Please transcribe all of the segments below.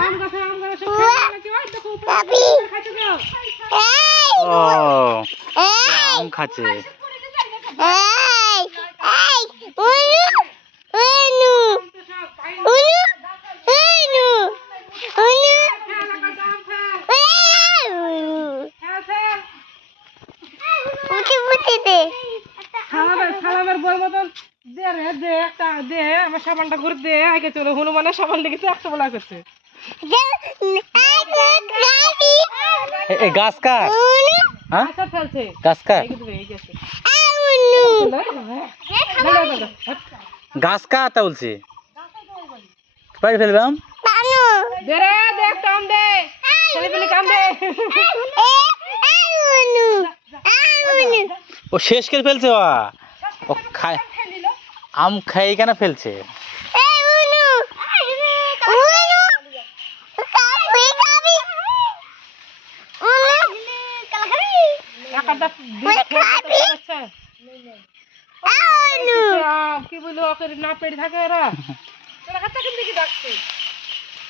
আম গাছে আম গাছে সব উয়া। খেয়ে ফেলেছে। ওই দেখো, উপরে Papi. খাইতে দাও। Hey. ও Hey. আম খাচ্ছে Hey. Hey. Unu. Unu. তো সব পাই না। Unu. Unu. Unu. খেয়ে লাগাতে আম খেয়ে। Unu. খেয়ে খেয়ে। Puti puti deh. সালামের সালামের বই মতন দে রে দে একটা দে আমার সাবানটা করে দে আগে চলো হনুমানের সাবান লেগেছে একশো বলা করছে। গাছ কার? Unu. হ্যাঁ গাছ কার? গেছে তা বলছি? পাড়ি ফেলবাম দে রে দে একটা আম দে। ছেলে পেলে কাম দে। Unu. Unu. ও শেষ করে ফেলছে ও খায় আম খাই কেন ফেলছে?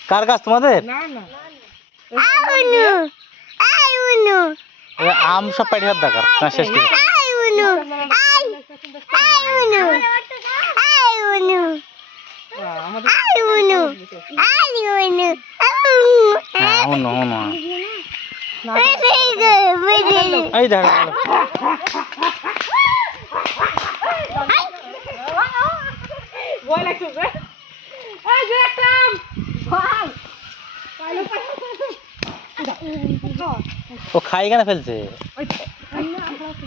কার গাছ তোমাদের? না না। Unu. Unu. এ আম সব পাড়ি হাত দেখার শেষ করে। Unu. Unu. আমাদের Unu. Unu. হ্যাঁ অন্য অন্য Very good. Very good. এই দেখ ভয় লাগছে এই যে একটা ভালো পাইলো পাইলো ও খাই কেন ফেলছে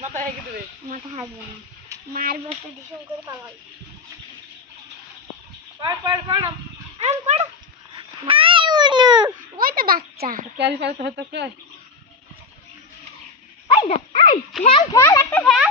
মাথা হেগে দেবে মার বসে ডিসন করে পালাই পার পার পার আম পড়ো আই উনু ওই তো বাচ্চা ক্যারি ফেলে তো হয়তো কে ওই দা আই ফেল ফেল একটা ফেল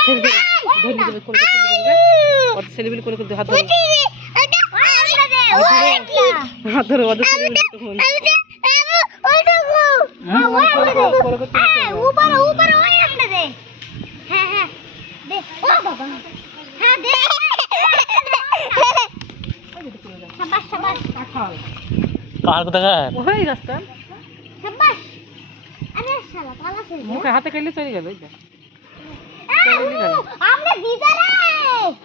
ছেড়ে দেবে ধরে দেবে কোলে কোলে দেবে ওর ছেলেবিলি কোলে কোলে হাত ধরে ধরে ওদের ছেলেবিলি তখন কার কথা ওই রাস্তা মুখে খাইলে চলে গেল আমরা দিদা না